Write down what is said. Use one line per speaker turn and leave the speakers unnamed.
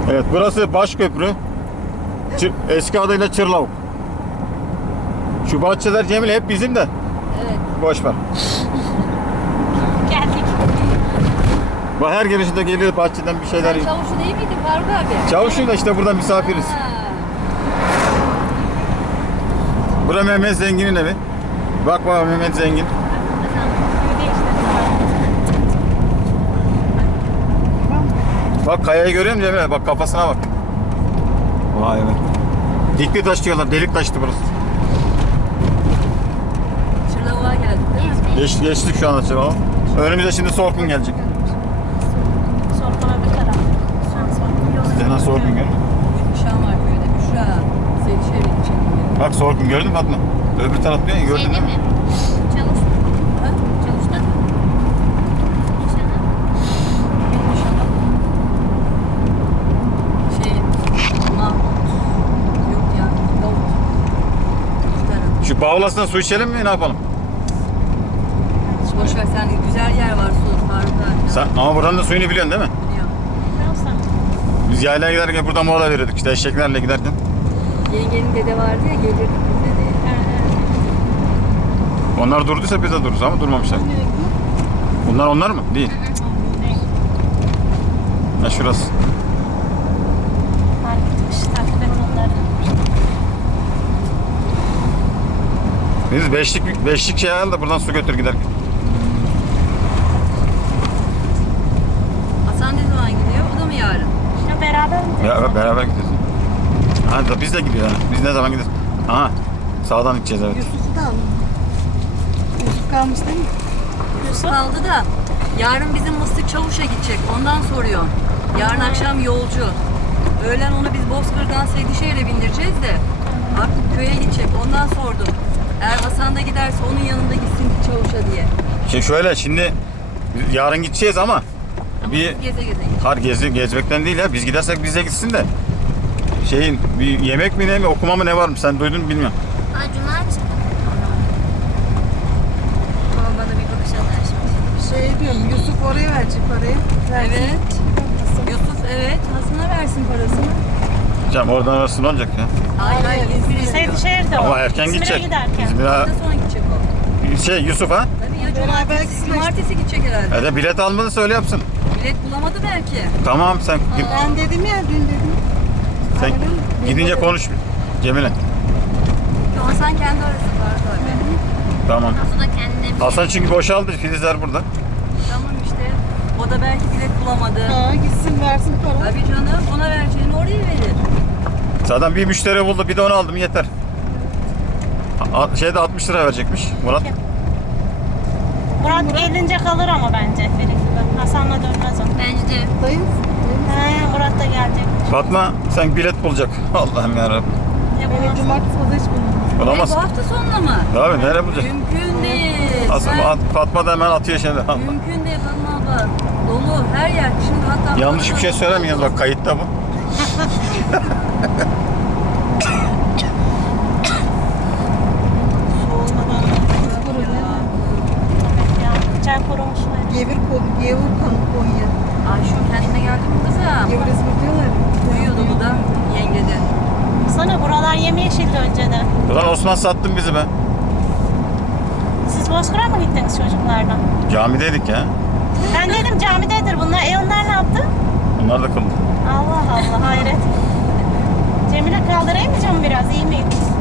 Evet, burası Başköprü. Eski adıyla Çırlavuk. Şu bahçeler Cemil hep bizim de.
Evet.
Boş ver.
Geldik.
Bak her girişinde geliyor bahçeden bir şeyler.
Sen çavuşu değil miydin Faruk abi?
Çavuşum da işte burada misafiriz.
Ha.
Bura Mehmet Zengin'in evi. Bak Mehmet Zengin. Bak kayayı görüyor musun Cemil? Bak kafasına bak. Vay be. Dikli taş diyorlar. Delik taştı burası.
Çırlavuğa geldik değil mi?
Geçtik şu an açığa. Önümüze şimdi Sorkun gelecek.
Sorkuna bir karar.
Sizden Sorkun görüyor musun?
Uşağım var köyde. Büşra. Seni şey gidecek.
Bak Sorkun gördün mü Fatma? Öbür taraf diyor ya gördün
Şeyde
mü?
mi? Çavuş.
Ha?
Çavuşta mı? Nişanı.
Şey. Mahmut. Yok ya. Davut. Muhtarım.
Şu bağlasına su içelim mi ne yapalım?
Boş ver sen güzel yer var su Faruk abi.
Sen, ama buradan da suyunu biliyorsun değil mi?
Biliyorum.
Biz yaylaya giderken burada mola veriyorduk işte eşeklerle giderken.
Yengenin dede vardı ya gelirdik biz dedeye.
Onlar durduysa biz de dururuz ama durmamışlar. Onlar mı? Değil. Ha şurası.
Fark etmiş. Takip et onları.
Biz beşlik şey al da buradan su götür giderken.
Hasan ne zaman gidiyor? O da mı yarın?
Ya beraber mi?
Ya beraber gideceğiz. Ha biz de gidiyoruz. Biz ne zaman gideriz? Aha sağdan gideceğiz evet.
Yusuf'u da alın. Yusuf kalmış değil mi?
Yusuf kaldı da yarın bizim Mıstık Çavuş'a gidecek. Ondan soruyor. Yarın akşam yolcu. Öğlen onu biz Bozkır'dan Seydişehir'e bindireceğiz de artık köye gidecek. Ondan sordum. Eğer Hasan da giderse onun yanında gitsin Çavuş'a diye.
Şey şöyle şimdi yarın gideceğiz ama
Ama
bir
biz geze geze gideceğiz.
har gezmekten değil ya. Biz gidersek bize gitsin de. Şeyin bir yemek mi ne mi okuma mı ne var mı sen duydun mu bilmiyorum.
Aa, cuma çıktı. Babam bana bir bakış atar şimdi.
Şey diyorum, Yusuf oraya verecek parayı. Versin.
Evet. Yusuf evet Hasan'a versin parasını.
Canım oradan arası ne olacak ya?
Hayır hayır İzmir'e gidiyor.
Seydişehir'de o.
Ama erken
İzmir'e
gidecek.
giderken.
İzmir'e
Hafta sonra gidecek o.
şey Yusuf ha?
Tabii ya
Beraber
cumartesi,
gitsin
cumartesi gidecek herhalde.
Ya da bilet almadı söyle yapsın.
Bilet bulamadı belki.
Tamam sen
Ben dedim ya, dün dedim.
sen
Öyle mi?
gidince konuş Cemile.
Yo, Hasan kendi arası Faruk abi.
Tamam.
Nasıl da kendine bir
Hasan çünkü boşaldı. Filizler burada.
Tamam işte. O da belki bilet bulamadı.
Ha, gitsin versin parayı.
Tabii canım ona vereceğini oraya verir.
Zaten bir müşteri buldu. Bir de onu aldım yeter. Şeyde 60 lira verecekmiş Murat.
Murat gelince kalır ama bence. Benim gibi. Hasan'la dönmez o.
bence de.
Dayım.
He, Murat da gelecek.
Fatma sen bilet bulacak. Allah'ım yarabbim.
Ya
Evet,
bu
cumartesi pazar hiç bulunmaz.
Bulamaz.
Bu hafta sonuna mı?
Abi nereye bulacak?
Mümkün değil.
Aslında Fatma da hemen atıyor şeyler.
Mümkün değil Fatma abla. Dolu her yer. Şimdi hatta...
Yanlış bir şey söylemeyiz bak kayıtta bu.
Soğumadan kurulu.
evet ya. Çay kurumuş mu?
Gevur kanı Konya.
Ayşu kendine geldi mi kızım?
Gevur İzmir diyorlar ya.
Uyuyordu bu da yengeden.
Sana buralar yemyeşildi önceden.
Ulan Osman sattın bizi be.
Siz Bozkır'a mı gittiniz çocuklarla?
Camideydik ya.
Ben dedim camidedir bunlar. Onlar ne yaptı?
Onlar da kıldı.
Allah Allah hayret. Cemile kaldırayım mı camı biraz? İyi miyim?